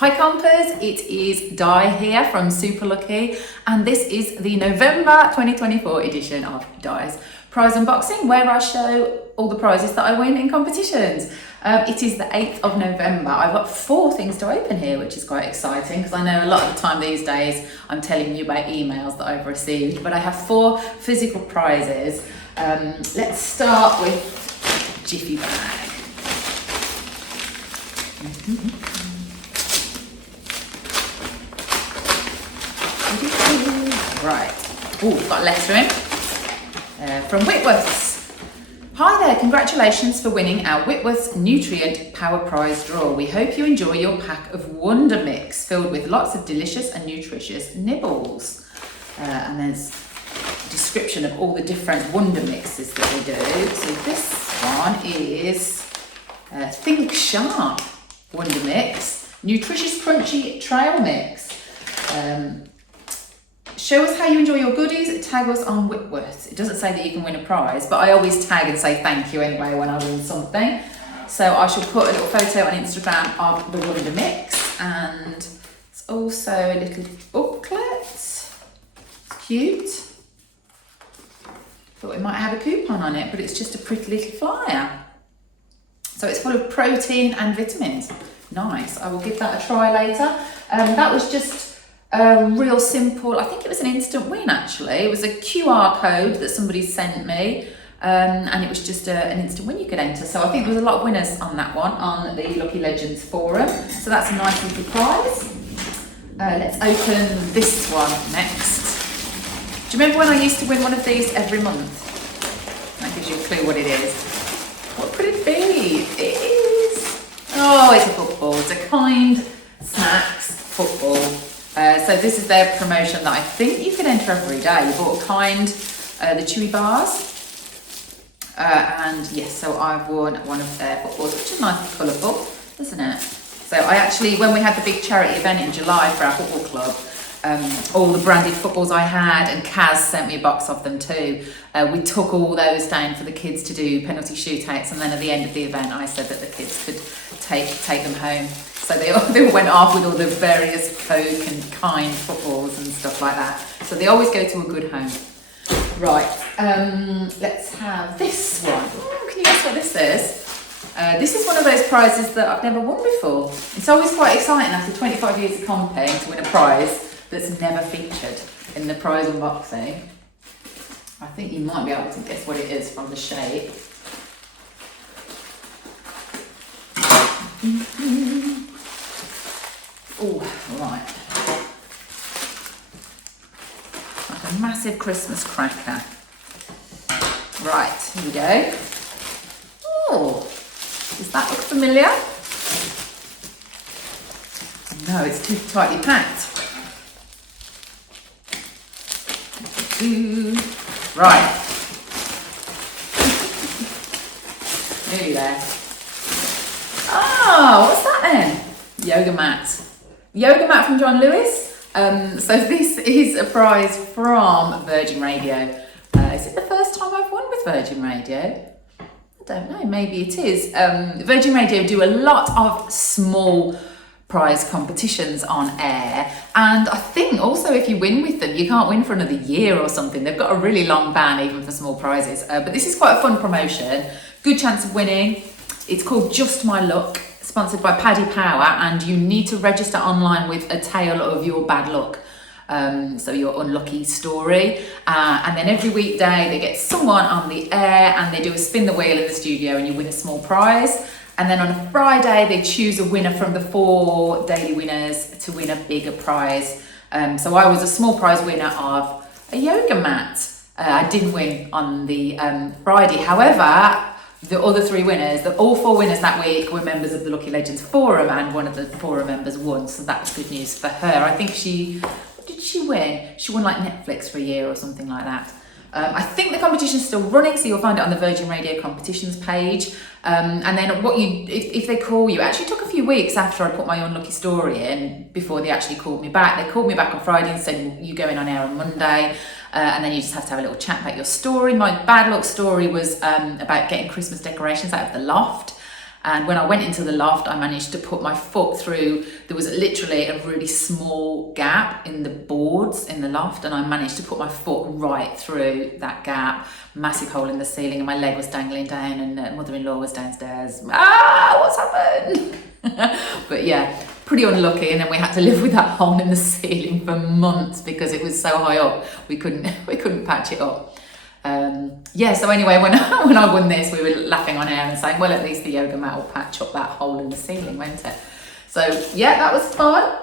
Hi Compers, it is Di here from Super Lucky, and this is the November 2024 edition of Di's Prize Unboxing, where I show all the prizes that I win in competitions. It is the 8th of November. I've got 4 things to open here, which is quite exciting because I know a lot of the time these days I'm telling you by emails that I've received, but I have 4 physical prizes. Let's start with Jiffy Bag. Right. Oh, got a letter in from Whitworth's. Hi there, congratulations for winning our Whitworth's Nutrient Power Prize draw. We hope you enjoy your pack of Wonder Mix filled with lots of delicious and nutritious nibbles. And there's a description of all the different Wonder Mixes that we do. So this one is Think Sharp Wonder Mix, Nutritious Crunchy Trail Mix. Show us how you enjoy your goodies, tag us on Whitworth's. It doesn't say that you can win a prize, but I always tag and say thank you anyway when I win something. So I shall put a little photo on Instagram of the Wonder Mix, and it's also a little booklet. It's cute. Thought it might have a coupon on it, but it's just a pretty little flyer. So it's full of protein and vitamins. Nice, I will give that a try later. That was just real simple. I think it was an instant win actually. It was a QR code that somebody sent me, and it was just an instant win you could enter. So I think there was a lot of winners on that one on the Lucky Legends forum. So that's a nice little prize. Let's open this one next. Do you remember when I used to win one of these every month? That gives you a clue what it is. What could it be? It is, oh, it's a football. It's a Kind Snacks football. So this is their promotion that I think you can enter every day. You bought Kind, the chewy bars. And yes, so I've won one of their footballs, which is nice and colourful, isn't it? So I actually, when we had the big charity event in July for our football club, all the branded footballs I had, and Kaz sent me a box of them too. We took all those down for the kids to do penalty shootouts, and then at the end of the event I said that the kids could take them home. So they all went off with all the various Coke and Kind footballs and stuff like that. So they always go to a good home. Right, let's have this one. Can you guess what this is? This is one of those prizes that I've never won before. It's always quite exciting after 25 years of comping to win a prize that's never featured in the prize unboxing. I think you might be able to guess what it is from the shape. Oh, right. Like a massive Christmas cracker. Right, here we go. Oh, does that look familiar? No, it's too tightly packed. Right. Nearly there. Oh, what's that then? Yoga mat. Yoga mat from John Lewis. So this is a prize from Virgin Radio. Is it the first time I've won with Virgin Radio? I don't know, maybe it is. Virgin Radio do a lot of small prize competitions on air, and I think also if you win with them you can't win for another year or something. They've got a really long ban even for small prizes, but this is quite a fun promotion. Good chance of winning. It's called Just My Luck, sponsored by Paddy Power, and you need to register online with a tale of your bad luck, so your unlucky story, and then every weekday they get someone on the air and they do a spin the wheel in the studio and you win a small prize. And then on a Friday, they choose a winner from the 4 daily winners to win a bigger prize. So I was a small prize winner of a yoga mat. I didn't win on the Friday. However, the other 3 winners, all 4 winners that week were members of the Lucky Legends Forum, and one of the forum members won. So that was good news for her. I think what did she win? She won like Netflix for a year or something like that. I think the competition's still running, so you'll find it on the Virgin Radio competitions page. And then if they call you, it actually took a few weeks after I put my unlucky story in before they actually called me back. They called me back on Friday and said, you go in on air on Monday, and then you just have to have a little chat about your story. My bad luck story was about getting Christmas decorations out of the loft. And when I went into the loft, I managed to put my foot through. There was literally a really small gap in the boards in the loft, and I managed to put my foot right through that gap. Massive hole in the ceiling, and my leg was dangling down, and mother-in-law was downstairs. What's happened? But yeah, pretty unlucky. And then we had to live with that hole in the ceiling for months because it was so high up. We couldn't patch it up. Yeah, so anyway, when I won this, we were laughing on air and saying, well, at least the yoga mat will patch up that hole in the ceiling, won't it? So yeah, that was fun.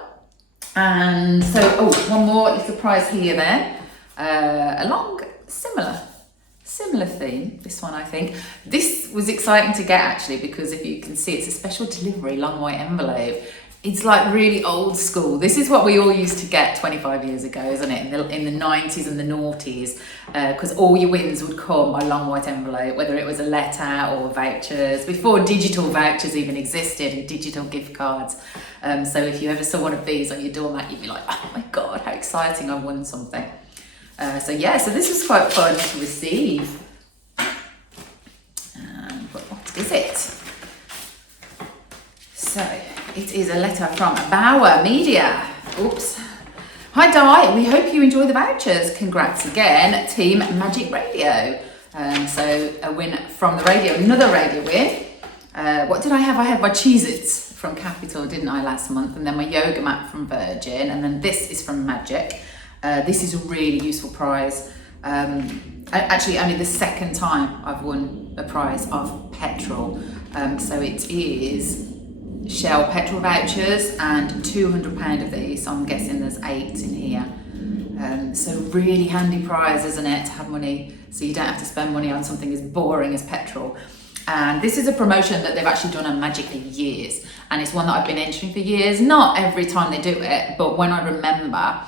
And so, one more little prize here then, along similar theme, this one I think. This was exciting to get actually, because if you can see, it's a special delivery, long white envelope. It's like really old school. This is what we all used to get 25 years ago, isn't it? In the 90s and the noughties, because all your wins would come by long white envelope, whether it was a letter or vouchers, before digital vouchers even existed and digital gift cards. So if you ever saw one of these on your doormat, you'd be like, oh my God, how exciting, I won something. So this was quite fun to receive. But what is it? So it is a letter from Bauer Media. Oops. Hi Di, we hope you enjoy the vouchers. Congrats again, Team Magic Radio. So a win from the radio, another radio win. What did I have? I had my Cheez-Its from Capital, didn't I, last month? And then my yoga mat from Virgin. And then this is from Magic. This is a really useful prize. Actually, only the second time I've won a prize of petrol. So it is Shell petrol vouchers and £200 of these. So I'm guessing there's 8 in here. So really handy prize, isn't it, to have money so you don't have to spend money on something as boring as petrol. And this is a promotion that they've actually done on Magic for years, and it's one that I've been entering for years. Not every time they do it, but when I remember,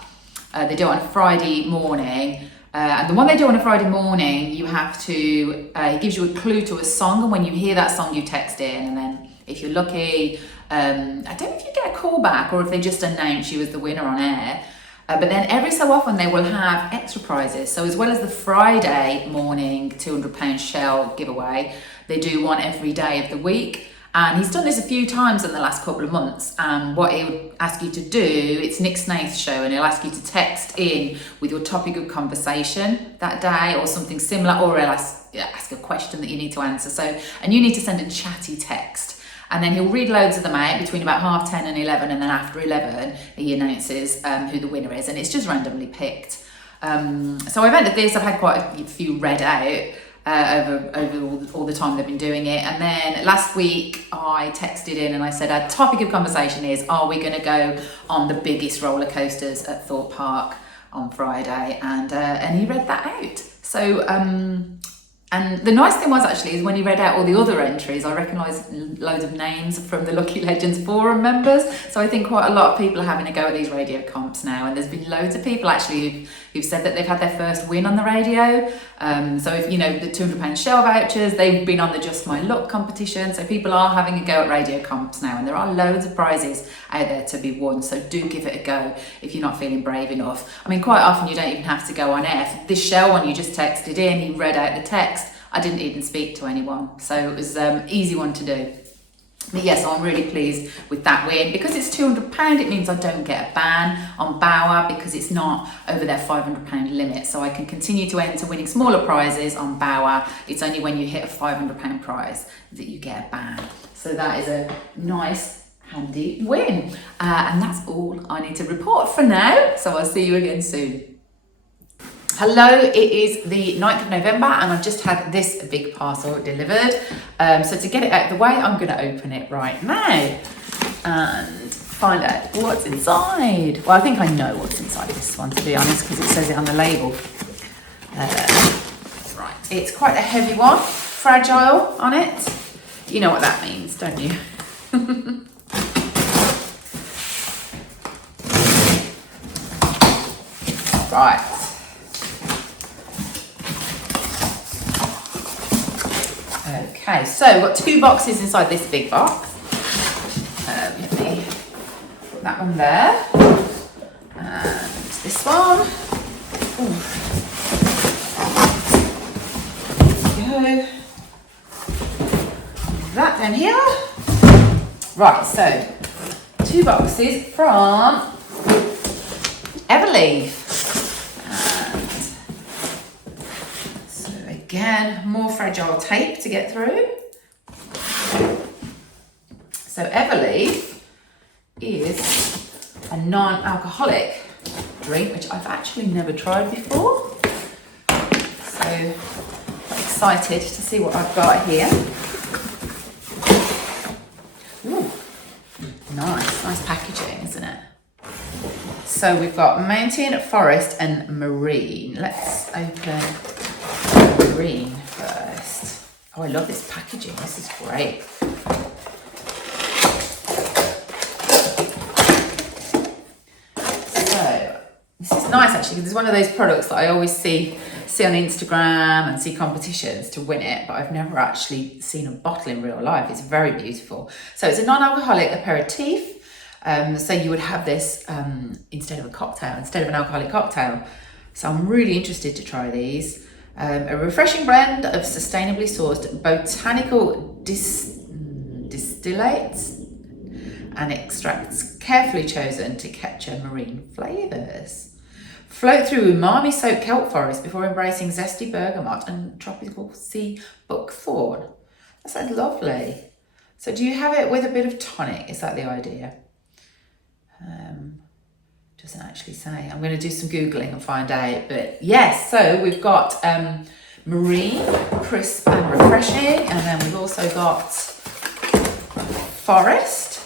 they do it on a Friday morning. And the one they do on a Friday morning, you have to, it gives you a clue to a song, and when you hear that song, you text in, and then if you're lucky, I don't know if you get a call back or if they just announce you as the winner on air. But then every so often they will have extra prizes. So as well as the Friday morning £200 Shell giveaway, they do one every day of the week. And he's done this a few times in the last couple of months. And what he'll ask you to do, it's Nick Snaith's show, and he'll ask you to text in with your topic of conversation that day or something similar, or he'll ask a question that you need to answer. So, and you need to send a chatty text. And then he'll read loads of them out between about 10:30 and 11, and then after 11, he announces who the winner is, and it's just randomly picked. So I've entered this, I've had quite a few read out over all the time they've been doing it. And then last week I texted in and I said, our topic of conversation is, are we going to go on the biggest roller coasters at Thorpe Park on Friday? And he read that out. So, and the nice thing was actually is when he read out all the other entries, I recognised loads of names from the Lucky Legends forum members. So I think quite a lot of people are having a go at these radio comps now, and there's been loads of people actually who've said that they've had their first win on the radio. So if you know the £200 Shell vouchers, they've been on the Just My Luck competition. So people are having a go at radio comps now, and there are loads of prizes out there to be won. So do give it a go if you're not feeling brave enough. I mean, quite often you don't even have to go on air. For this Shell one, you just texted in, he read out the text. I didn't even speak to anyone, so it was an easy one to do. But yes, I'm really pleased with that win. Because it's £200, it means I don't get a ban on Bauer because it's not over their £500 limit. So I can continue to enter winning smaller prizes on Bauer. It's only when you hit a £500 prize that you get a ban. So that is a nice, handy win. And that's all I need to report for now. So I'll see you again soon. Hello, it is the 9th of November and I've just had this big parcel delivered. So to get it out of the way, I'm going to open it right now and find out what's inside. Well, I think I know what's inside this one, to be honest, because it says it on the label. Right, it's quite a heavy one, fragile on it. You know what that means, don't you? Right. Okay, so we've got 2 boxes inside this big box. Let me put that one there. And this one. Ooh. There we go. that down here. Right, so 2 boxes from Everleaf. And so again, more fragile tape to get through. So Everleaf is a non-alcoholic drink, which I've actually never tried before. So I'm excited to see what I've got here. Ooh, nice packaging, isn't it? So we've got mountain, forest and marine. Let's open marine first. Oh, I love this packaging, this is great. This is nice actually, because it's one of those products that I always see on Instagram and see competitions to win it, but I've never actually seen a bottle in real life. It's very beautiful. So it's a non-alcoholic aperitif. So you would have this instead of a cocktail, instead of an alcoholic cocktail. So I'm really interested to try these. A refreshing blend of sustainably sourced botanical distillates and extracts carefully chosen to capture marine flavours. Float through umami-soaked kelp forest before embracing zesty bergamot and tropical sea buckthorn. That sounds lovely. So do you have it with a bit of tonic? Is that the idea? Doesn't actually say. I'm going to do some Googling and find out. But yes, so we've got marine, crisp and refreshing. And then we've also got forest.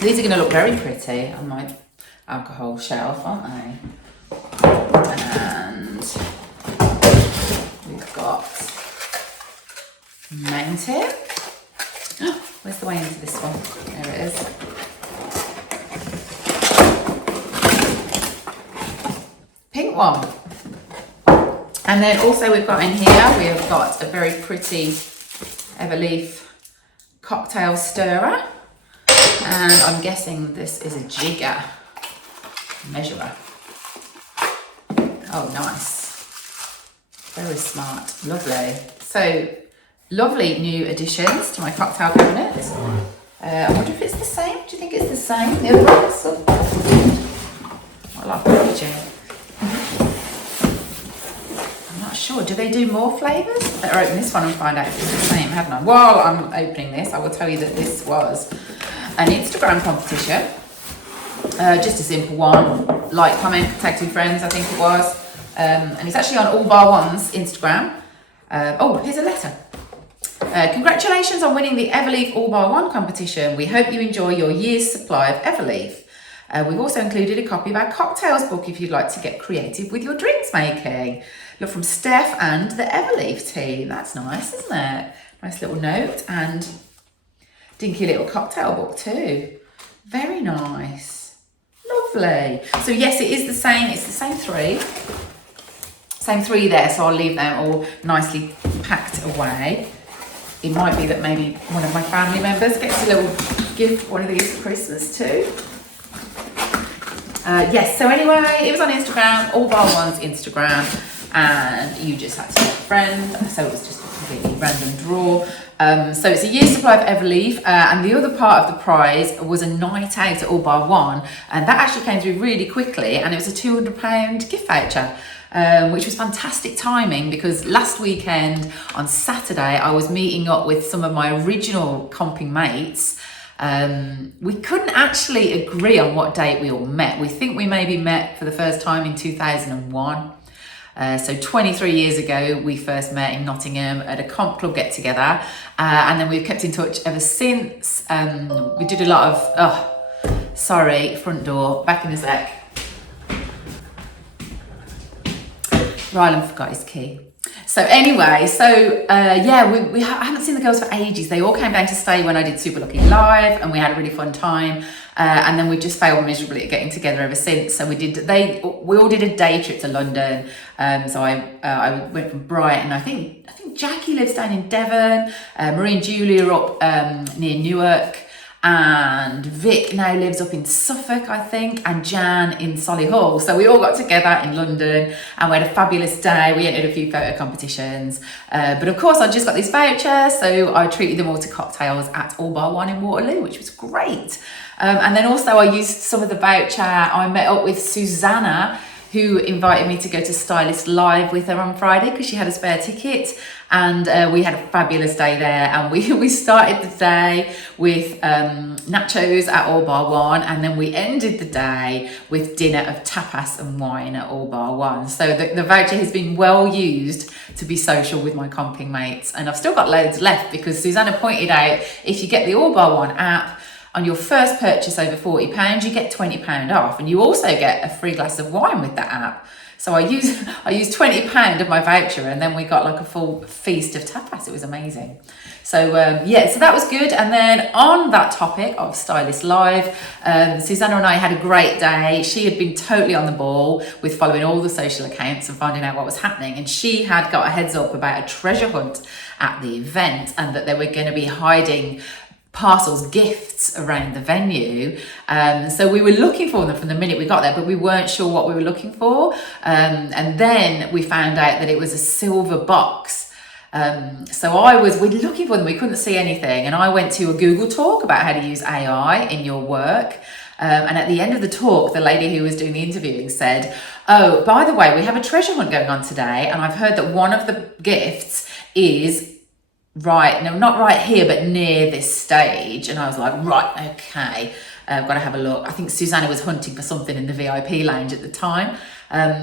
These are going to look very pretty on my alcohol shelf, aren't they? And we've got mountain. Oh, where's the way into this one? There it is. Pink one. And then also we've got in here, we have got a very pretty Everleaf cocktail stirrer. And I'm guessing this is a jigger measurer. Oh, nice. Very smart. Lovely. So, lovely new additions to my cocktail cabinet. I wonder if it's the same. Do you think it's the same? The other ones? I like packaging. I'm not sure. Do they do more flavours? Better open this one and find out if it's the same, hadn't I? While I'm opening this, I will tell you that this was an Instagram competition. Just a simple one. Like, comment, tag 2 friends, I think it was. And it's actually on All Bar One's Instagram. Oh, here's a letter. Congratulations on winning the Everleaf All Bar One competition. We hope you enjoy your year's supply of Everleaf. We've also included a copy of our cocktails book if you'd like to get creative with your drinks making. Look, from Steph and the Everleaf team. That's nice, isn't it? Nice little note and dinky little cocktail book too. Very nice. Lovely. So yes, it is the same. It's the same 3. Same 3 there, so I'll leave them all nicely packed away. It might be that maybe one of my family members gets a little gift, one of these for Christmas too. Yes, so anyway, it was on Instagram, All Bar One's Instagram, and you just had to get a friend, so it was just a completely random draw. So it's a year's supply of Everleaf, and the other part of the prize was a night out at All Bar One, and that actually came through really quickly, and it was a £200 gift voucher. Which was fantastic timing because last weekend on Saturday I was meeting up with some of my original comping mates. We couldn't actually agree on what date we all met. We think we maybe met for the first time in 2001. So 23 years ago we first met in Nottingham at a comp club get together, and then we've kept in touch ever since. We did a lot of front door, back in a sec. Ryland forgot his key. So anyway, I haven't seen the girls for ages. They all came down to stay when I did Super Lucky Live, and we had a really fun time. And then we just failed miserably at getting together ever since. So we all did a day trip to London. So I went from Brighton. I think Jackie lives down in Devon. Marie and Julie are up near Newark. and Vic now lives up in Suffolk, I think, and Jan in Solihull. So we all got together in London and we had a fabulous day. We entered a few photo competitions. But of course, I just got these vouchers, so I treated them all to cocktails at All Bar One in Waterloo, which was great. And then also I used some of the voucher. I met up with Susanna, who invited me to go to Stylist Live with her on Friday because she had a spare ticket, and we had a fabulous day there. And we started the day with nachos at All Bar One, and then we ended the day with dinner of tapas and wine at All Bar One. So the voucher has been well used to be social with my comping mates, and I've still got loads left because Susanna pointed out if you get the All Bar One app, on your first purchase over £40, you get £20 off, and you also get a free glass of wine with that app. So I used £20 of my voucher, and then we got like a full feast of tapas. It was amazing. So yeah, so that was good. And then on that topic of Stylist Live, Susanna and I had a great day. She had been totally on the ball with following all the social accounts and finding out what was happening. And she had got a heads up about a treasure hunt at the event, and that they were going to be hiding parcels, gifts around the venue. So we were looking for them from the minute we got there, but we weren't sure what we were looking for. And then we found out that it was a silver box. So we're looking for them, we couldn't see anything. And I went to a Google talk about how to use AI in your work. And at the end of the talk, the lady who was doing the interviewing said, "Oh, by the way, we have a treasure hunt going on today. And I've heard that one of the gifts is not right here, but near this stage." And I was like, right, okay, I've got to have a look. I think Susanna was hunting for something in the VIP lounge at the time.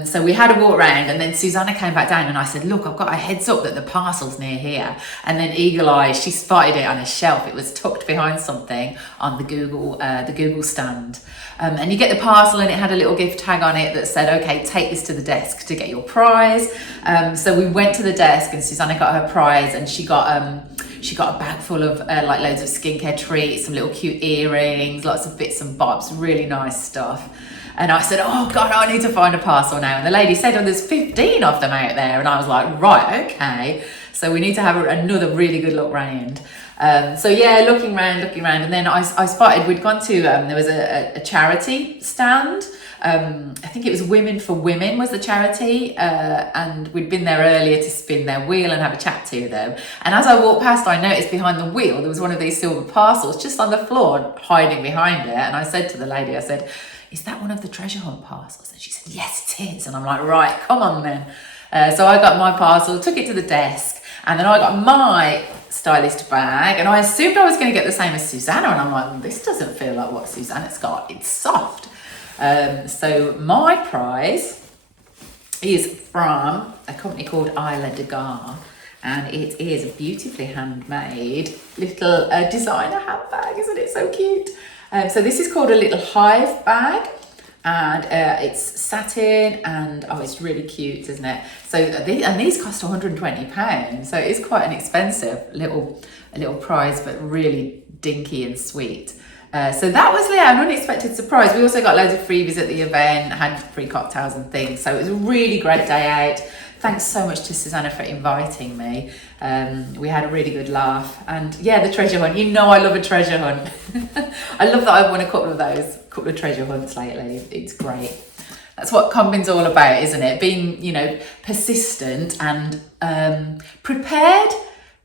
So we had a walk around, and then Susanna came back down and I said, "Look, I've got a heads up that the parcel's near here." And then eagle eyes, she spotted it on a shelf. It was tucked behind something on the Google stand. And you get the parcel, and it had a little gift tag on it that said, "Okay, take this to the desk to get your prize." So we went to the desk, and Susanna got her prize, and she got a bag full of like loads of skincare treats, some little cute earrings, lots of bits and bobs, really nice stuff. And I said, "Oh God, I need to find a parcel now." And the lady said, "Oh, there's 15 of them out there." And I was like, right, okay. So we need to have another really good look round. So yeah, looking around. And then I spotted, we'd gone to, there was a charity stand. I think it was Women for Women was the charity. And we'd been there earlier to spin their wheel and have a chat to them. And as I walked past, I noticed behind the wheel, there was one of these silver parcels just on the floor, hiding behind it. And I said to the lady, I said, "Is that one of the treasure hunt parcels?" And she said, "Yes, it is." And I'm like, right, come on then. So I got my parcel, took it to the desk, and then I got my stylist bag, and I assumed I was going to get the same as Susanna, and I'm like, this doesn't feel like what Susanna's got. It's soft. So my prize is from a company called Isla de Gar, and it is a beautifully handmade little designer handbag. Isn't it so cute? So this is called a little hive bag, and it's satin, and oh, it's really cute, isn't it? So these cost £120, so it's quite an expensive little prize, but really dinky and sweet. So that was an unexpected surprise. We also got loads of freebies at the event, had free cocktails and things, so it was a really great day out. Thanks so much to Susanna for inviting me. We had a really good laugh, and yeah, the treasure hunt. You know I love a treasure hunt. I love that I've won a couple of treasure hunts lately. It's great. That's what comping's all about, isn't it? Being, persistent and prepared.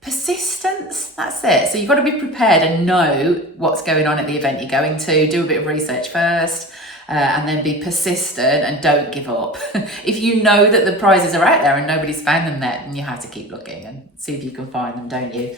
Persistence, that's it. So you've got to be prepared and know what's going on at the event you're going to. Do a bit of research first. And then be persistent and don't give up. If you know that the prizes are out there and nobody's found them yet, then you have to keep looking and see if you can find them, don't you?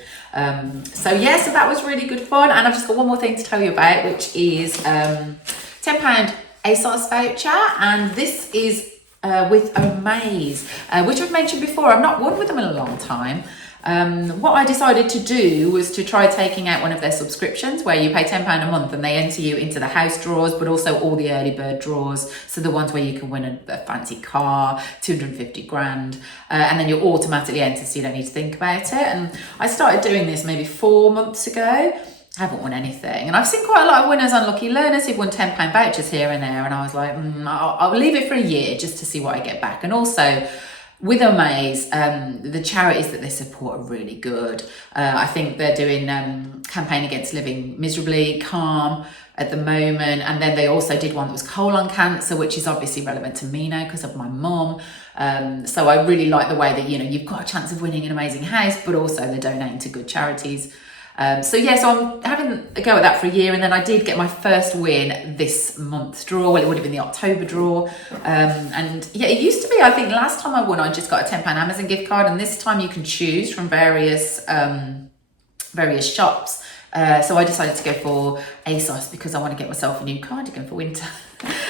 So that was really good fun. And I've just got one more thing to tell you about, which is £10 ASOS voucher. And this is with Omaze, which I've mentioned before. I've not won with them in a long time. What I decided to do was to try taking out one of their subscriptions where you pay £10 a month and they enter you into the house draws, but also all the early bird draws. So the ones where you can win a fancy car, 250 grand, and then you're automatically entered, so you don't need to think about it. And I started doing this maybe 4 months ago. I haven't won anything, and I've seen quite a lot of winners on Lucky Learners who've won £10 vouchers here and there, and I was like, I'll leave it for a year just to see what I get back. And also, with Omaze, the charities that they support are really good. I think they're doing campaign against living miserably, calm at the moment, and then they also did one that was colon cancer, which is obviously relevant to me now because of my mum. So I really like the way that, you know, you've got a chance of winning an amazing house, but also they're donating to good charities. So I'm having a go at that for a year, and then I did get my first win this month's draw. Well, it would have been the October draw. And yeah, it used to be, I think last time I won, I just got a £10 Amazon gift card, and this time you can choose from various shops. So I decided to go for ASOS because I want to get myself a new cardigan for winter.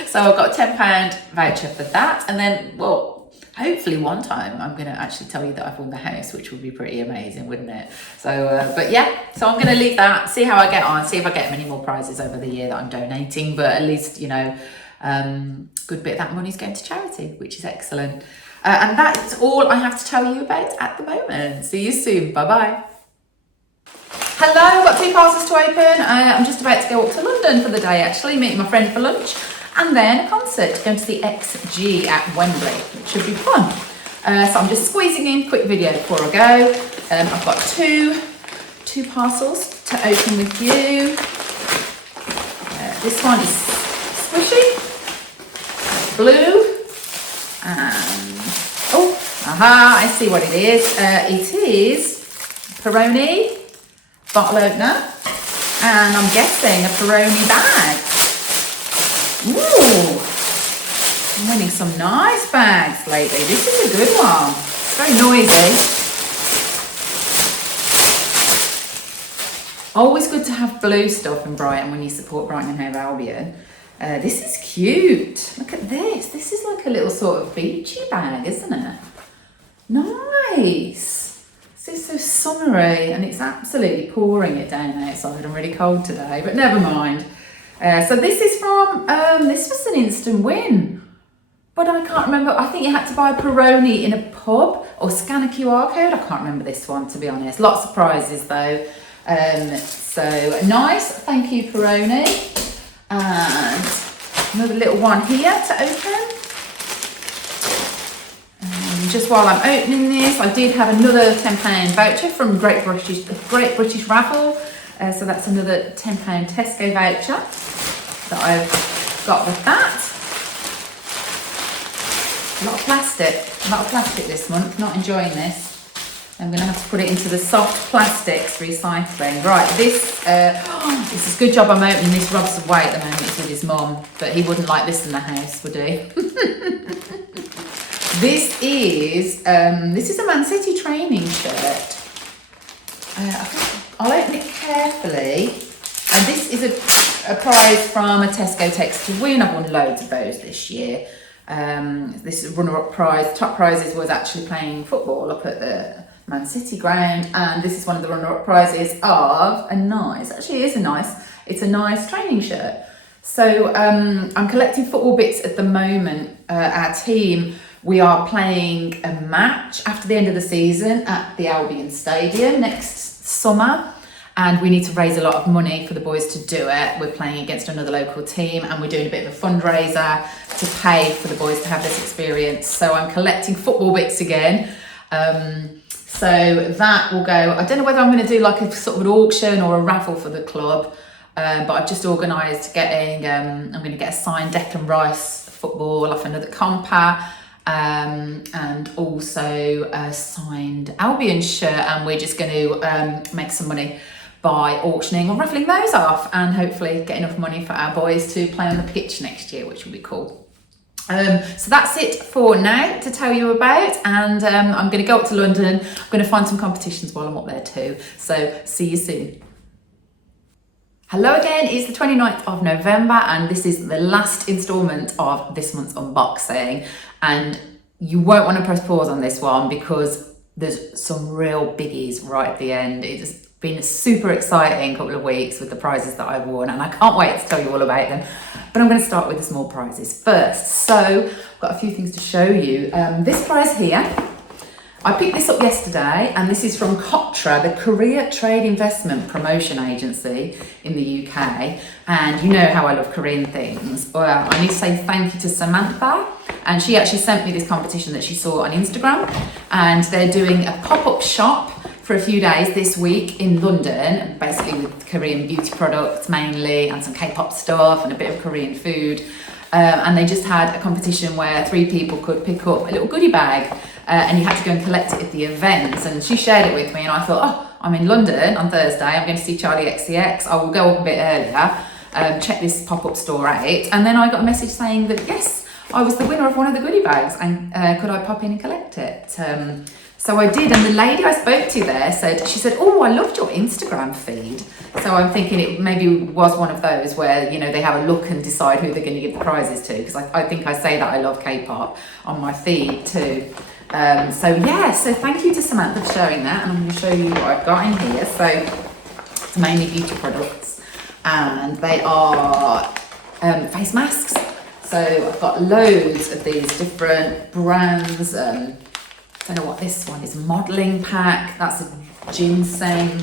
So I've got a £10 voucher for that. And then, well, hopefully one time I'm going to actually tell you that I've won the house, which would be pretty amazing, wouldn't it? So, but yeah, so I'm going to leave that, see how I get on, see if I get many more prizes over the year that I'm donating. But at least, you know, good bit of that money's going to charity, which is excellent. And that's all I have to tell you about at the moment. See you soon. Bye-bye. Hello, I've got 2 parcels to open. I'm just about to go up to London for the day, actually, meeting my friend for lunch, and then a concert, going to see XG at Wembley, which should be fun. So I'm just squeezing in a quick video before I go. I've got two parcels to open with you. This one is squishy, blue, and I see what it is. It is Peroni bottle opener, and I'm guessing a Peroni bag. Ooh, I'm winning some nice bags lately. This is a good one. It's very noisy. Always good to have blue stuff in Brighton when you support Brighton and Hove Albion. This is cute. Look at this. This is like a little sort of beachy bag, isn't it? Nice. This is so summery, and it's absolutely pouring it down outside. I'm really cold today, but never mind. So this is from, this was an instant win, but I can't remember. I think you had to buy a Peroni in a pub or scan a QR code. I can't remember this one, to be honest. Lots of prizes though. So nice, thank you Peroni. And another little one here to open. Just while I'm opening this, I did have another £10 voucher from Great British Raffle. So that's another £10 Tesco voucher that I've got with that. A lot of plastic this month, not enjoying this. I'm going to have to put it into the soft plastics recycling. Right, this is a good job I'm opening this. Rob's away at the moment, it's with his mum, but he wouldn't like this in the house, would he? This is a Man City training shirt. I'll open it carefully. And this is a prize from a Tesco Text to Win. I've won loads of those this year. This is a runner-up prize. Top prizes was actually playing football up at the Man City ground, and this is one of the runner-up prizes of it's a nice training shirt. So I'm collecting football bits at the moment. Our team, we are playing a match after the end of the season at the Albion Stadium next summer, and we need to raise a lot of money for the boys to do it. We're playing against another local team, and we're doing a bit of a fundraiser to pay for the boys to have this experience. So I'm collecting football bits again. So that will go, I don't know whether I'm going to do like a sort of an auction or a raffle for the club, but I've just organised getting, I'm going to get a signed Declan Rice football off another compa, and also a signed Albion shirt, and we're just going to make some money by auctioning or raffling those off, and hopefully get enough money for our boys to play on the pitch next year, which will be cool. So that's it for now to tell you about, and I'm going to go up to London. I'm going to find some competitions while I'm up there too. So see you soon. Hello again, it's the 29th of November, and this is the last instalment of this month's unboxing, and you won't want to press pause on this one because there's some real biggies right at the end. It's been a super exciting couple of weeks with the prizes that I've won, and I can't wait to tell you all about them. But I'm going to start with the small prizes first. So I've got a few things to show you. This prize here, I picked this up yesterday, and this is from Kotra, the Korea Trade Investment Promotion Agency in the UK. And you know how I love Korean things. Well, I need to say thank you to Samantha And she actually sent me this competition that she saw on Instagram, and they're doing a pop-up shop for a few days this week in London, basically with Korean beauty products mainly, and some K-pop stuff and a bit of Korean food. And they just had a competition where 3 people could pick up a little goodie bag, and you had to go and collect it at the event. And she shared it with me, and I thought, oh, I'm in London on Thursday, I'm going to see Charlie XCX, I will go up a bit earlier, check this pop-up store out. And then I got a message saying that yes, I was the winner of one of the goodie bags, and could I pop in and collect it? So I did, and the lady I spoke to there she said, oh, I loved your Instagram feed. So I'm thinking it maybe was one of those where, you know, they have a look and decide who they're going to give the prizes to, because I think I say that I love K-pop on my feed too. So thank you to Samantha for sharing that, and I'm going to show you what I've got in here. So it's mainly beauty products, and they are face masks. So I've got loads of these different brands. I don't know what this one is, modelling pack, that's a ginseng,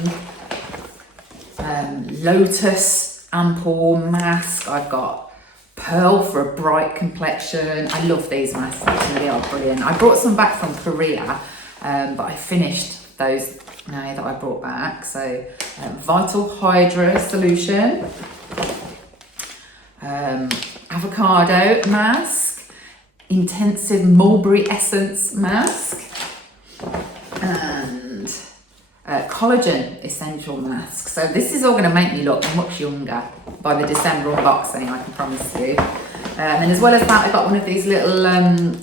lotus ampoule mask. I've got pearl for a bright complexion. I love these masks, they really are brilliant. I brought some back from Korea, but I finished those now that I brought back. So Vital Hydra solution, avocado mask, intensive mulberry essence mask, and collagen essential mask. So this is all going to make me look much younger by the December unboxing, I can promise you. And as well as that, I got one of these little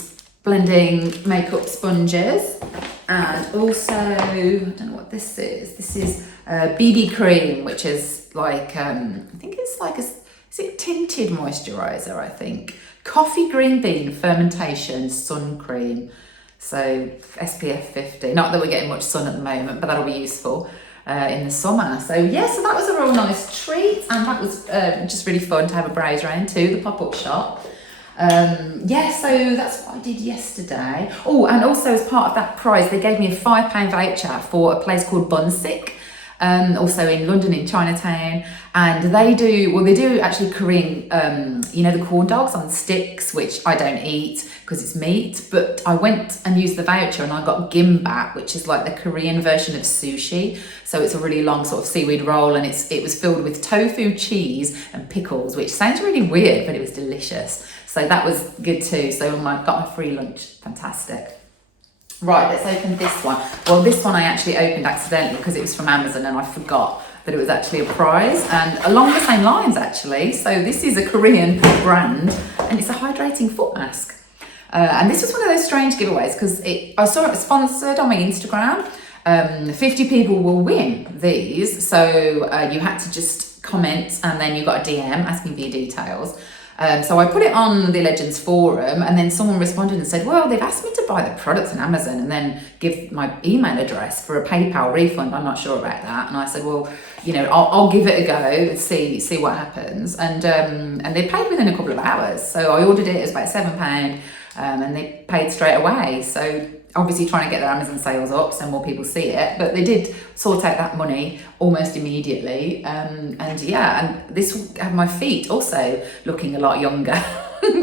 blending makeup sponges, and also, I don't know what this is. This is BB cream, which is like, I think it's like is it tinted moisturizer, I think. Coffee green bean fermentation sun cream. So SPF 50. Not that we're getting much sun at the moment, but that'll be useful in the summer. So yeah, so that was a real nice treat, and that was just really fun to have a browse around to the pop-up shop. So that's what I did yesterday. Oh, and also as part of that prize, they gave me a £5 voucher for a place called Bunsik, also in London, in Chinatown. And they do actually Korean, the corn dogs on sticks, which I don't eat because it's meat, but I went and used the voucher and I got gimbap, which is like the Korean version of sushi. So it's a really long sort of seaweed roll, and it was filled with tofu, cheese and pickles, which sounds really weird, but it was delicious. So that was good too. So I got my free lunch, fantastic. Right, let's open this one. Well, this one I actually opened accidentally because it was from Amazon and I forgot that it was actually a prize, and along the same lines actually. So this is a Korean brand, and it's a hydrating foot mask. And this was one of those strange giveaways because I saw it sponsored on my Instagram. 50 people will win these. So you had to just comment, and then you got a DM asking for your details. So I put it on the Legends forum, and then someone responded and said, well, they've asked me to buy the products on Amazon and then give my email address for a PayPal refund. I'm not sure about that. And I said, well, I'll give it a go and see what happens. And they paid within a couple of hours. So I ordered it, it was about £7, and they paid straight away. So obviously trying to get their Amazon sales up so more people see it, but they did sort out that money almost immediately. And this will have my feet also looking a lot younger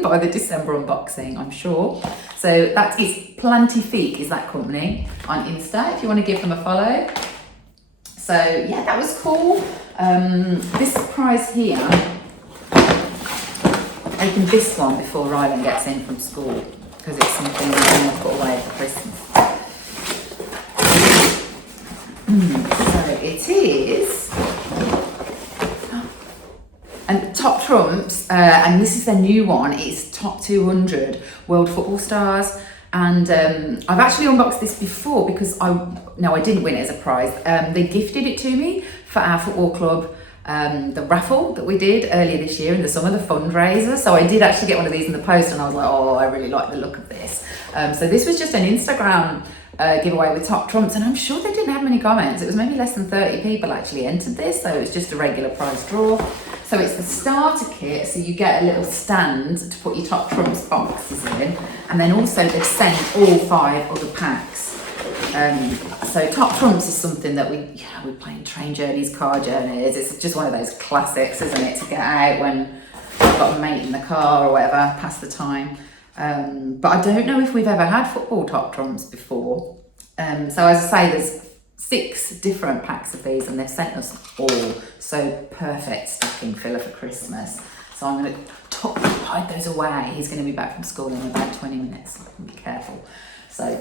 by the December unboxing, I'm sure. So that is Plantifique, is that company on Insta, if you want to give them a follow. So yeah, that was cool. This prize here, I opened this one before Rylan gets in from school, because it's something I want to put away for Christmas. So it is, and Top Trumps, and this is their new one, it's Top 200 World Football Stars. And I've actually unboxed this before because I didn't win it as a prize. They gifted it to me for our football club, the raffle that we did earlier this year in the summer, the fundraiser. So I did actually get one of these in the post, and I was like, oh, I really like the look of this. So this was just an Instagram giveaway with Top Trumps, and I'm sure they didn't have many comments. It was maybe less than 30 people actually entered this, so it was just a regular prize draw. So it's the starter kit, so you get a little stand to put your Top Trumps boxes in, and then also they've sent all 5 other packs. So Top Trumps is something that we play in train journeys, car journeys. It's just one of those classics, isn't it, to get out when I've got a mate in the car or whatever, pass the time. But I don't know if we've ever had football top trumps before. So as I say, there's 6 different packs of these and they've sent us all. So perfect stocking filler for Christmas. So I'm going to hide those away. He's going to be back from school in about 20 minutes. So be careful. So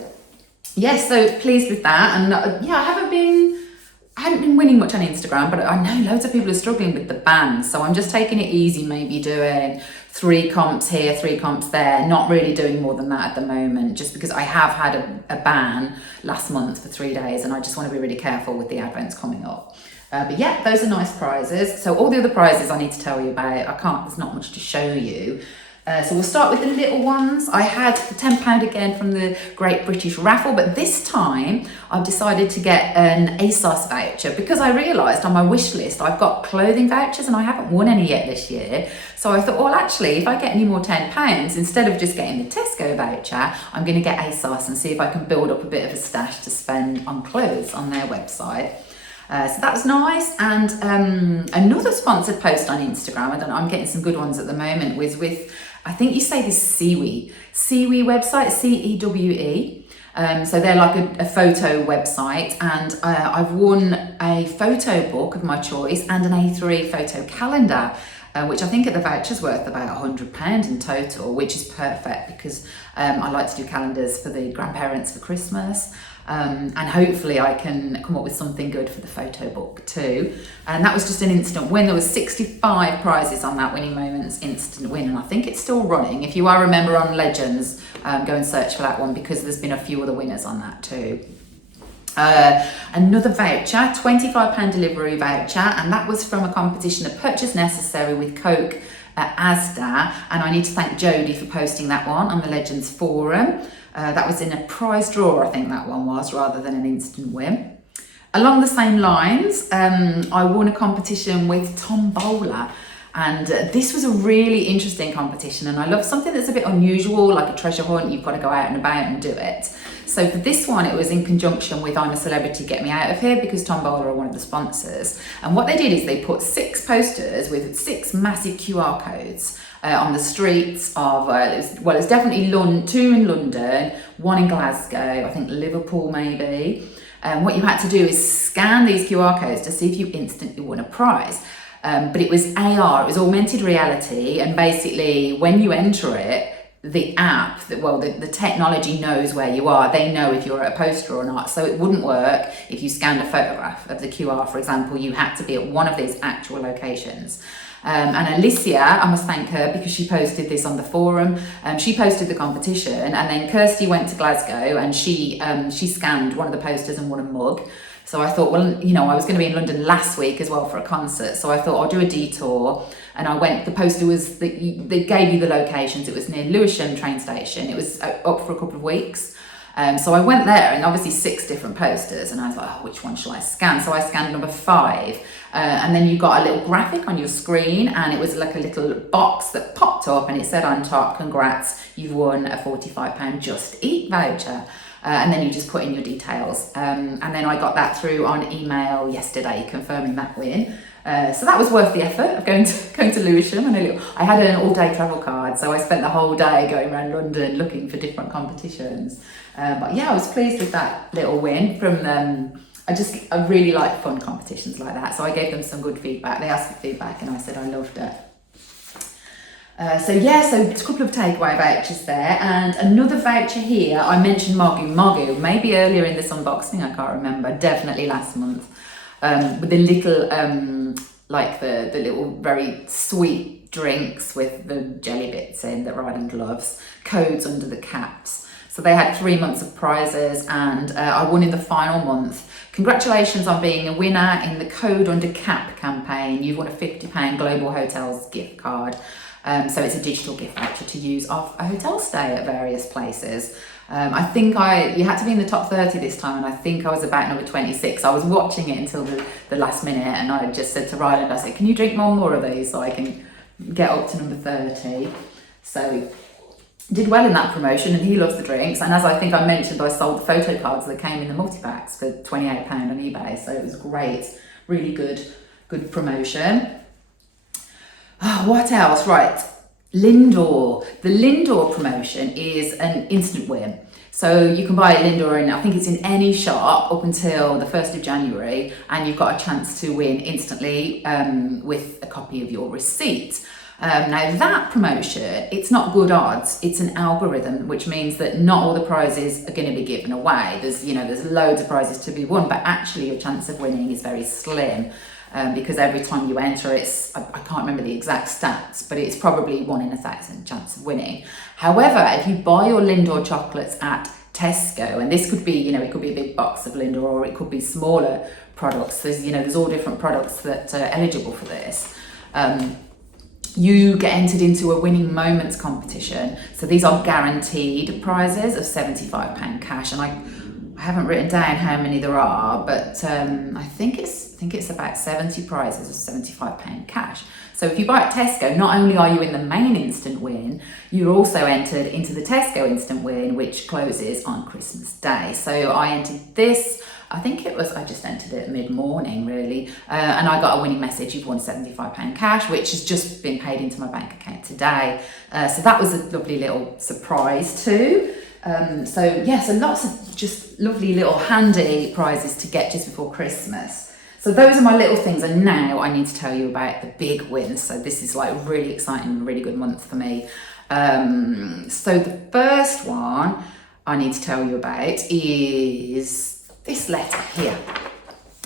yes, so pleased with that. And yeah, I hadn't been winning much on Instagram, but I know loads of people are struggling with the bans. So I'm just taking it easy, maybe doing 3 comps here, 3 comps there, not really doing more than that at the moment, just because I have had a ban last month for 3 days and I just want to be really careful with the advents coming up. But yeah, those are nice prizes. So all the other prizes I need to tell you about, there's not much to show you. So we'll start with the little ones. I had the £10 again from the Great British Raffle, but this time I've decided to get an ASOS voucher because I realised on my wish list I've got clothing vouchers and I haven't won any yet this year. So I thought, well, actually, if I get any more £10, instead of just getting the Tesco voucher, I'm going to get ASOS and see if I can build up a bit of a stash to spend on clothes on their website. So that was nice. And another sponsored post on Instagram, I don't know, I'm getting some good ones at the moment, was with, I think you say this Sewe website, CEWE. So they're like a photo website, and I've won a photo book of my choice and an A3 photo calendar, which I think at the voucher's worth about £100 in total, which is perfect because I like to do calendars for the grandparents for Christmas. And hopefully I can come up with something good for the photo book too. And that was just an instant win. There was 65 prizes on that Winning Moments instant win, and I think it's still running. If you are a member on Legends, go and search for that one because there's been a few other winners on that too. Another voucher, £25 delivery voucher, and that was from a competition of Purchase Necessary with Coke at Asda, and I need to thank Jodie for posting that one on the Legends forum. That was in a prize draw, I think that one was, rather than an instant win. Along the same lines, I won a competition with Tombola, and this was a really interesting competition, and I love something that's a bit unusual, like a treasure hunt. You've got to go out and about and do it. So for this one, it was in conjunction with I'm a Celebrity, Get Me Out of Here, because Tombola are one of the sponsors. And what they did is they put 6 posters with 6 massive QR codes on the streets of, it's definitely 2 in London, 1 in Glasgow, I think Liverpool maybe. What you had to do is scan these QR codes to see if you instantly won a prize. But it was AR, it was augmented reality, and basically when you enter it, the app, the technology knows where you are. They know if you're at a poster or not. So it wouldn't work if you scanned a photograph of the QR, for example. You had to be at one of these actual locations. And Alicia, I must thank her because she posted this on the forum. She posted the competition, and then Kirsty went to Glasgow and she scanned one of the posters and won a mug. So I thought, well, you know, I was going to be in London last week as well for a concert. So I thought I'll do a detour. And I went, the poster was, they gave you the locations. It was near Lewisham train station. It was up for a couple of weeks. So I went there, and obviously 6 different posters, and I was like, oh, which one shall I scan? So I scanned number 5, and then you got a little graphic on your screen, and it was like a little box that popped up, and it said on top, congrats, you've won a £45 Just Eat voucher. And then you just put in your details. And then I got that through on email yesterday, confirming that win. So that was worth the effort of going to Lewisham. And I had an all-day travel card, so I spent the whole day going around London looking for different competitions. But yeah, I was pleased with that little win from them. I really like fun competitions like that. So I gave them some good feedback. They asked for feedback, and I said I loved it. So a couple of takeaway vouchers there, and another voucher here. I mentioned Mogu, maybe earlier in this unboxing, I can't remember, definitely last month, with the little, the little very sweet drinks with the jelly bits in that are in gloves, codes under the caps. So they had 3 months of prizes, and I won in the final month. Congratulations on being a winner in the Code Under Cap campaign. You've won a £50 Global Hotels gift card. So it's a digital gift voucher to use off a hotel stay at various places. I think you had to be in the top 30 this time, and I think I was about number 26. I was watching it until the last minute, and I just said to Ryland, I said, can you drink more of these so I can get up to number 30? So did well in that promotion, and he loves the drinks. And as I think I mentioned, I sold the photo cards that came in the multi-packs for £28 on eBay. So it was great, really good promotion. Oh, what else? Right. Lindor. The Lindor promotion is an instant win. So you can buy Lindor in, I think it's in any shop up until the 1st of January, and you've got a chance to win instantly with a copy of your receipt. Now that promotion, it's not good odds, it's an algorithm, which means that not all the prizes are going to be given away. There's loads of prizes to be won, but actually your chance of winning is very slim. Because every time you enter, I can't remember the exact stats, but it's probably 1 in 1,000 chance of winning. However, if you buy your Lindor chocolates at Tesco, and this could be, it could be a big box of Lindor, or it could be smaller products. There's all different products that are eligible for this. You get entered into a winning moments competition. So these are guaranteed prizes of £75 cash, and I haven't written down how many there are, but I think it's about 70 prizes of £75 cash. So if you buy at Tesco, not only are you in the main instant win, you're also entered into the Tesco instant win, which closes on Christmas Day. So I entered this, I just entered it mid-morning really, and I got a winning message, you've won £75 cash, which has just been paid into my bank account today. So that was a lovely little surprise too. So lots of just lovely little handy prizes to get just before Christmas. So those are my little things, and now I need to tell you about the big wins. So this is like really exciting, really good month for me. So the first one I need to tell you about is this letter here.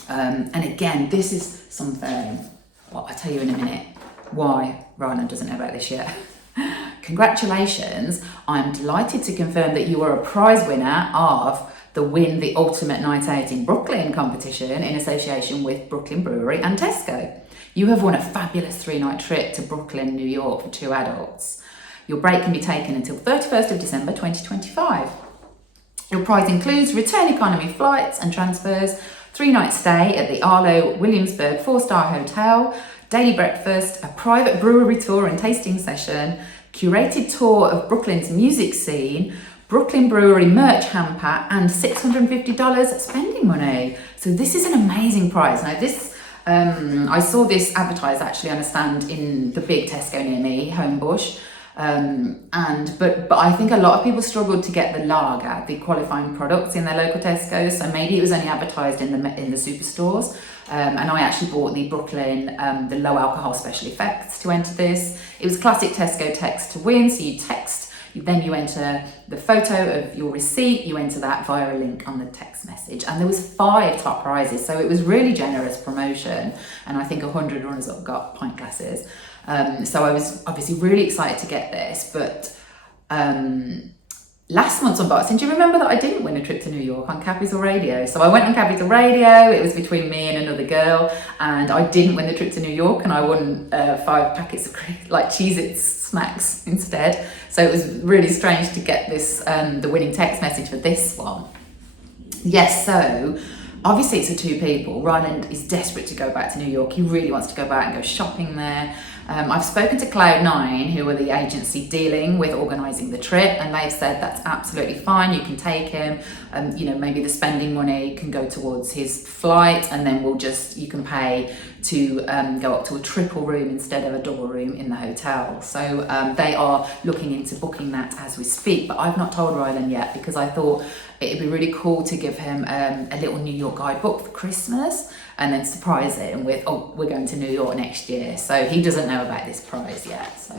And again, this is something, well, I'll tell you in a minute why Ryland doesn't know about this yet. Congratulations, I'm delighted to confirm that you are a prize winner of the Win the Ultimate Night Out in Brooklyn competition in association with Brooklyn Brewery and Tesco. You have won a fabulous 3-night trip to Brooklyn, New York for 2 adults. Your break can be taken until 31st of December 2025. Your prize includes return economy flights and transfers, 3-night stay at the Arlo Williamsburg 4-star hotel, daily breakfast, a private brewery tour and tasting session, curated tour of Brooklyn's music scene, Brooklyn Brewery merch hamper, and $650 spending money. So this is an amazing prize. Now this, I saw this advertised actually on a stand in the big Tesco near me, Homebush. But I think a lot of people struggled to get the lager, the qualifying products in their local Tesco. So maybe it was only advertised in the superstores. And I actually bought the Brooklyn, the low alcohol special effects to enter this. It was classic Tesco text to win. So then you enter the photo of your receipt, you enter that via a link on the text message. And there was 5 top prizes. So it was really generous promotion. And I think 100 runners up got pint glasses. So I was obviously really excited to get this, but last month's unboxing, do you remember that I didn't win a trip to New York on Capital Radio? So I went on Capital Radio, it was between me and another girl, and I didn't win the trip to New York, and I won 5 packets of Cheez-Its snacks instead. So it was really strange to get this, the winning text message for this one. Yes, so obviously it's for 2 people. Ryland is desperate to go back to New York. He really wants to go back and go shopping there. I've spoken to Cloud9, who are the agency dealing with organising the trip, and they've said that's absolutely fine. You can take him, maybe the spending money can go towards his flight, and then you can pay to go up to a triple room instead of a double room in the hotel. So they are looking into booking that as we speak, but I've not told Ryland yet because I thought it'd be really cool to give him a little New York guidebook for Christmas and then surprise him with, we're going to New York next year. So he doesn't know about this prize yet. So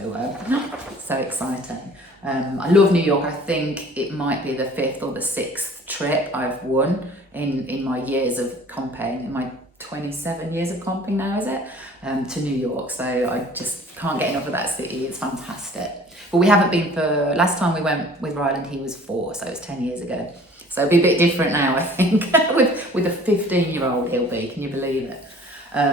so exciting. I love New York. I think it might be the 5th or the 6th trip I've won in my years of comping, in my 27 years of comping now, is it? To New York. So I just can't get enough of that city. It's fantastic. But we haven't been last time we went with Ryland, he was 4, so it's 10 years ago. So it'll be a bit different now, I think, with a 15-year-old he'll be, can you believe it?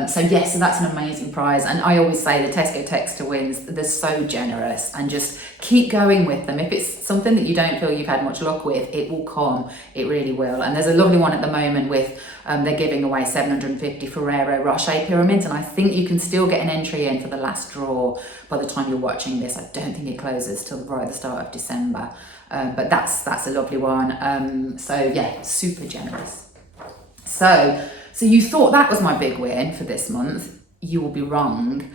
So that's an amazing prize. And I always say the Tesco Text to Wins, they're so generous, and just keep going with them. If it's something that you don't feel you've had much luck with, it will come, it really will. And there's a lovely one at the moment with, they're giving away 750 Ferrero Rocher pyramids, and I think you can still get an entry in for the last draw by the time you're watching this. I don't think it closes till right at the start of December. But that's a lovely one. Super generous. So you thought that was my big win for this month. You will be wrong.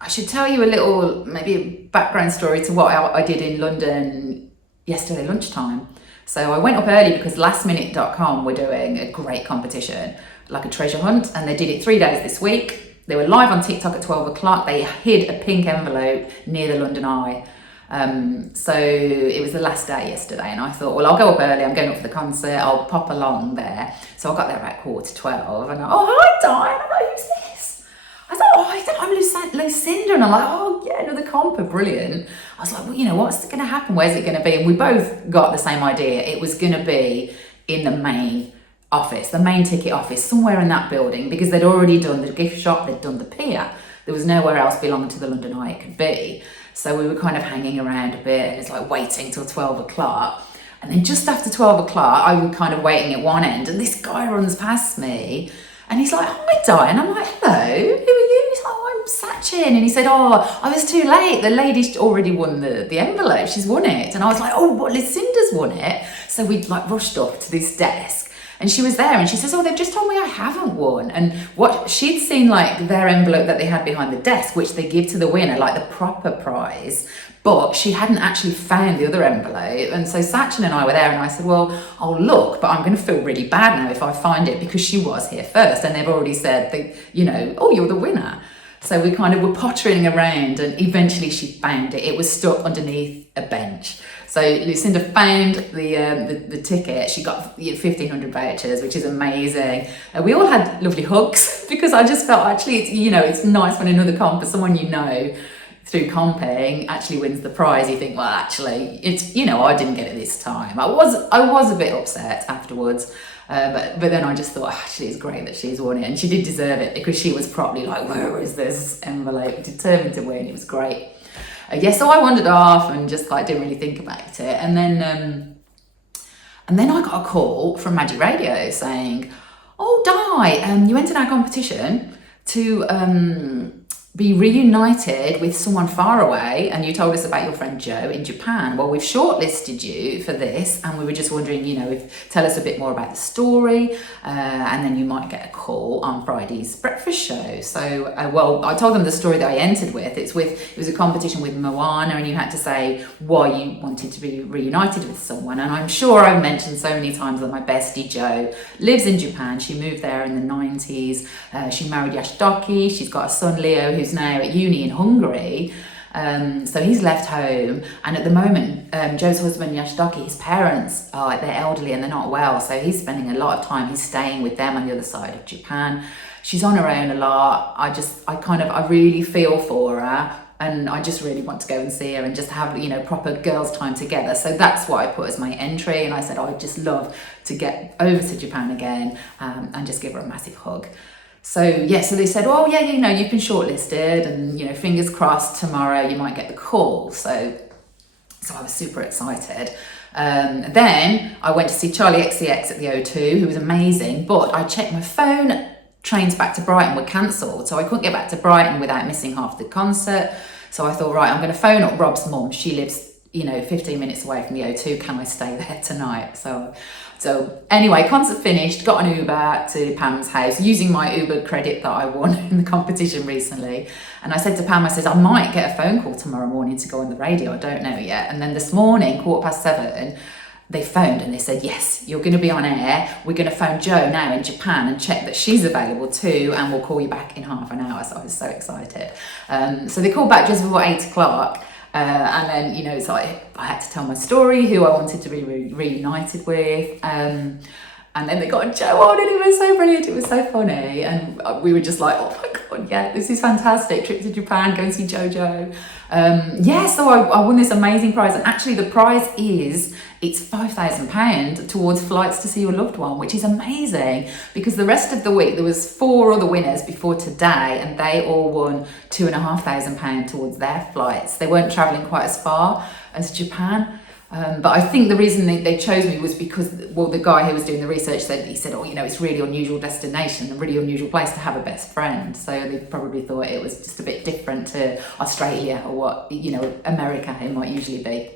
I should tell you a little, maybe a background story to what I did in London yesterday lunchtime. So I went up early because lastminute.com were doing a great competition, like a treasure hunt, and they did it 3 days this week. They were live on TikTok at 12 o'clock. They hid a pink envelope near the London Eye. So it was the last day yesterday, and I thought, well, I'll go up early. I'm going up for the concert. I'll pop along there. So I got there about 11:45, and hi, Diane. I'm like, who's this? I thought, I'm Lucinda, and I'm like, oh yeah, another comper, brilliant. I was like, well, you know, what's going to happen? Where's it going to be? And we both got the same idea. It was going to be in the main office, the main ticket office, somewhere in that building, because they'd already done the gift shop, they'd done the pier. There was nowhere else belonging to the London Eye it could be. So we were kind of hanging around a bit, and it's like waiting till 12 o'clock. And then just after 12 o'clock, I was kind of waiting at one end, and this guy runs past me, and he's like, hi, Di. And I'm like, hello, who are you? He's like, oh, I'm Sachin. And he said, oh, I was too late. The lady's already won the envelope. She's won it. And I was like, oh, what, Lucinda's won it? So we like rushed up to this desk. And she was there, and she says, oh, they've just told me I haven't won. And what she'd seen, like their envelope that they had behind the desk, which they give to the winner, like the proper prize, but she hadn't actually found the other envelope. And so Sachin and I were there, and I said, well, I'll look, but I'm going to feel really bad now if I find it, because she was here first, and they've already said, oh, you're the winner. So we kind of were pottering around, and eventually she found it. It was stuck underneath a bench. So Lucinda found the ticket. She got 1,500 vouchers, which is amazing. We all had lovely hugs, because I just felt actually, it's nice when another comp or someone through comping actually wins the prize. You think, well, actually, it's, I didn't get it this time. I was a bit upset afterwards. But then I just thought, actually, it's great that she's won it, and she did deserve it, because she was probably like, where is this envelope, determined to win. It was great. So I wandered off and just like didn't really think about it, and then I got a call from Magic Radio saying, oh, Di, you entered our competition to be reunited with someone far away, and you told us about your friend Joe in Japan. Well, we've shortlisted you for this, and we were just wondering, tell us a bit more about the story, and then you might get a call on Friday's breakfast show. So, I told them the story that I entered with. It was a competition with Moana, and you had to say why you wanted to be reunited with someone. And I'm sure I've mentioned so many times that my bestie Joe lives in Japan. She moved there in the 90s. She married Yashidoki. She's got a son, Leo, who's now at uni in Hungary. So he's left home, and at the moment Joe's husband Yashidoki, his parents they're elderly and they're not well, so he's spending a lot of time, he's staying with them on the other side of Japan. She's on her own a lot. I really feel for her, and I just really want to go and see her and just have proper girls time together. So that's what I put as my entry, and I said I'd just love to get over to Japan again and just give her a massive hug. So so they said, oh yeah, you've been shortlisted, and fingers crossed tomorrow you might get the call. So I was super excited. Then I went to see Charlie XCX at the O2, who was amazing, but I checked my phone, trains back to Brighton were cancelled, so I couldn't get back to Brighton without missing half the concert. So I thought, right, I'm going to phone up Rob's mum. She lives 15 minutes away from the O2. Can I stay there tonight? So anyway, concert finished, got an Uber to Pam's house using my Uber credit that I won in the competition recently. And I said to Pam, I might get a phone call tomorrow morning to go on the radio. I don't know yet. And then this morning, 7:15, they phoned and they said, yes, you're going to be on air. We're going to phone Joe now in Japan and check that she's available too, and we'll call you back in half an hour. So I was so excited. So they called back just before 8 o'clock. And then, so I had to tell my story, who I wanted to be reunited with. And then they got Joe on, and it was so brilliant. It was so funny. And we were just like, oh my God, yeah, this is fantastic. Trip to Japan, go and see Jojo. So I won this amazing prize. And actually the prize it's £5,000 towards flights to see your loved one, which is amazing, because the rest of the week there was 4 other winners before today, and they all won £2,500 towards their flights. They weren't traveling quite as far as Japan. But I think the reason they chose me was because, the guy who was doing the research said, oh, it's a really unusual destination, a really unusual place to have a best friend. So they probably thought it was just a bit different to Australia or what, America it might usually be.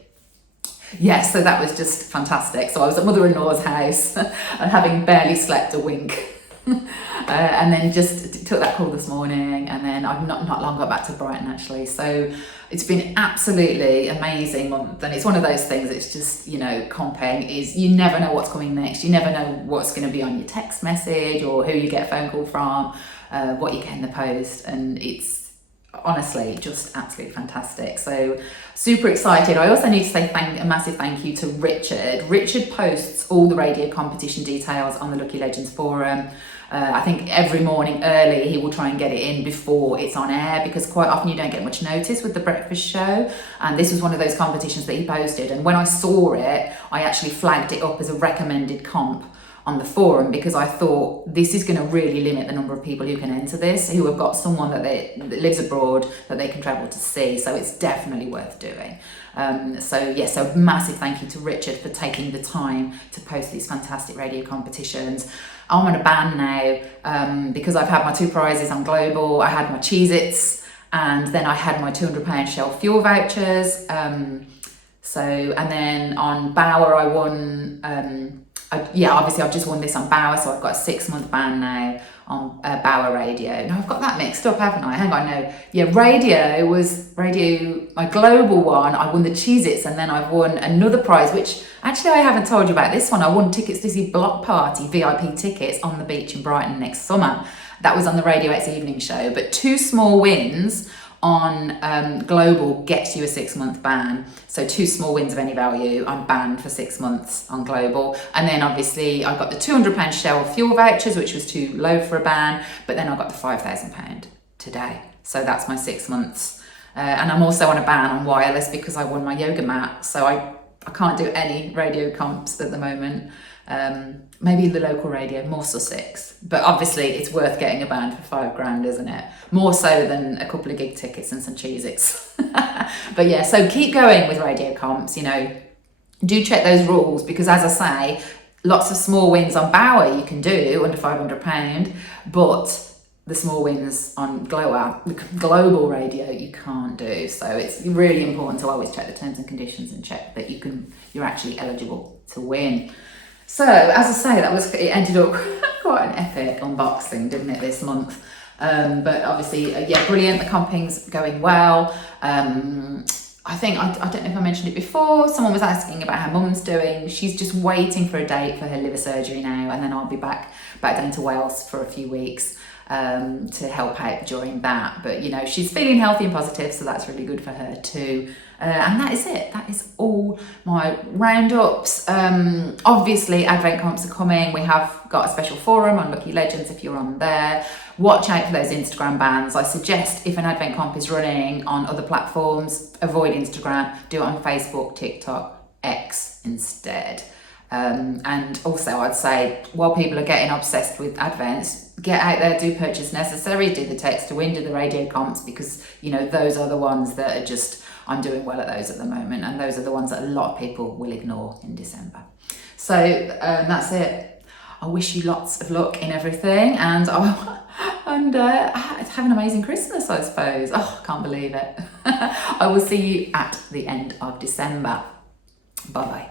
Yes, so that was just fantastic. So I was at mother-in-law's house and having barely slept a wink. And then just took that call this morning, and then I've not long got back to Brighton actually. So it's been absolutely amazing month, and it's one of those things. It's just, you know, comping is you never know what's coming next. You never know what's going to be on your text message or who you get a phone call from, what you get in the post, and it's honestly just absolutely fantastic. So super excited. I also need to say a massive thank you to Richard. Richard posts all the radio competition details on the Lucky Legends forum. I think every morning early he will try and get it in before it's on air, because quite often you don't get much notice with the breakfast show, and this was one of those competitions that he posted, and when I saw it I actually flagged it up as a recommended comp on the forum, because I thought this is going to really limit the number of people who can enter this, who have got someone that lives abroad that they can travel to see. So it's definitely worth doing. So massive thank you to Richard for taking the time to post these fantastic radio competitions. I'm on a ban now because I've had my 2 prizes on Global. I had my Cheez-Its, and then I had my £200 Shell fuel vouchers. And then on Bauer I won. Obviously I've just won this on Bauer, so I've got a 6-month ban now on Bauer Radio. No, I've got that mixed up, haven't I? Hang on, no. Yeah, radio, my global one, I won the Cheez-Its, and then I've won another prize, which actually I haven't told you about this one. I won tickets to see Block Party, VIP tickets on the beach in Brighton next summer. That was on the Radio X evening show, but 2 small wins on Global gets you a 6-month ban. So 2 small wins of any value, I'm banned for 6 months on Global. And then obviously I got the £200 Shell fuel vouchers, which was too low for a ban, but then I got the £5,000 today. So that's my 6 months. And I'm also on a ban on wireless because I won my yoga mat. So I can't do any radio comps at the moment. Maybe the local radio, more Sussex, but obviously it's worth getting a ban for £5,000, isn't it? More so than a couple of gig tickets and some Cheez-Its. But yeah, so keep going with radio comps, you know, do check those rules, because as I say, lots of small wins on Bauer you can do under £500, but the small wins on global radio you can't do. So it's really important to always check the terms and conditions and check that you're actually eligible to win. So, as I say, it ended up quite an epic unboxing, didn't it, this month? But obviously, brilliant. The comping's going well. I think, I don't know if I mentioned it before, someone was asking about how mum's doing. She's just waiting for a date for her liver surgery now, and then I'll be back down to Wales for a few weeks to help out during that. But, you know, she's feeling healthy and positive, so that's really good for her too. And that is it. That is all my roundups. Obviously, Advent comps are coming. We have got a special forum on Lucky Legends if you're on there. Watch out for those Instagram bans. I suggest if an Advent comp is running on other platforms, avoid Instagram. Do it on Facebook, TikTok, X instead. And also I'd say, while people are getting obsessed with Advents, get out there, do purchase necessary, do the text to win, do the radio comps, because, you know, those are the ones that are just, I'm doing well at those at the moment, and those are the ones that a lot of people will ignore in December. So that's it. I wish you lots of luck in everything, and have an amazing Christmas, I suppose. Oh, I can't believe it. I will see you at the end of December. Bye-bye.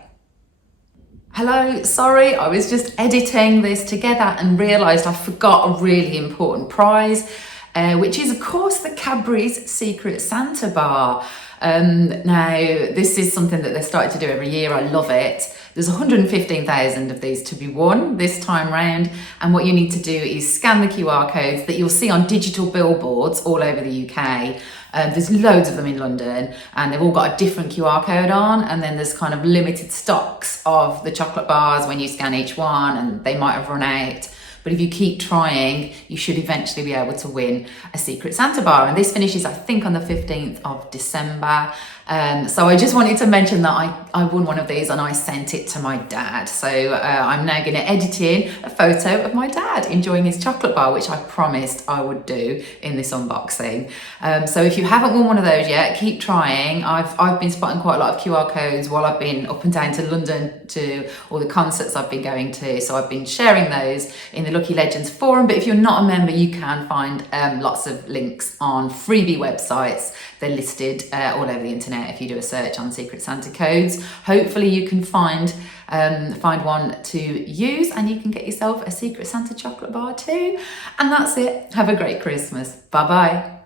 Hello, sorry, I was just editing this together and realised I forgot a really important prize, which is of course the Cadbury's Secret Santa bar. Now, this is something that they're starting to do every year. I love it. There's 115,000 of these to be won this time round, and what you need to do is scan the QR codes that you'll see on digital billboards all over the UK. There's loads of them in London, and they've all got a different QR code on, and then there's kind of limited stocks of the chocolate bars when you scan each one, and they might have run out. But if you keep trying, you should eventually be able to win a Secret Santa bar. And this finishes, I think, on the 15th of December. So I just wanted to mention that I won one of these and I sent it to my dad. So I'm now going to edit in a photo of my dad enjoying his chocolate bar, which I promised I would do in this unboxing. So if you haven't won one of those yet, keep trying. I've been spotting quite a lot of QR codes while I've been up and down to London to all the concerts I've been going to. So I've been sharing those in the Lucky Legends forum. But if you're not a member, you can find lots of links on freebie websites. They're listed all over the internet internet if you do a search on Secret Santa codes. Hopefully you can find one to use, and you can get yourself a Secret Santa chocolate bar too. And that's it. Have a great Christmas. Bye bye.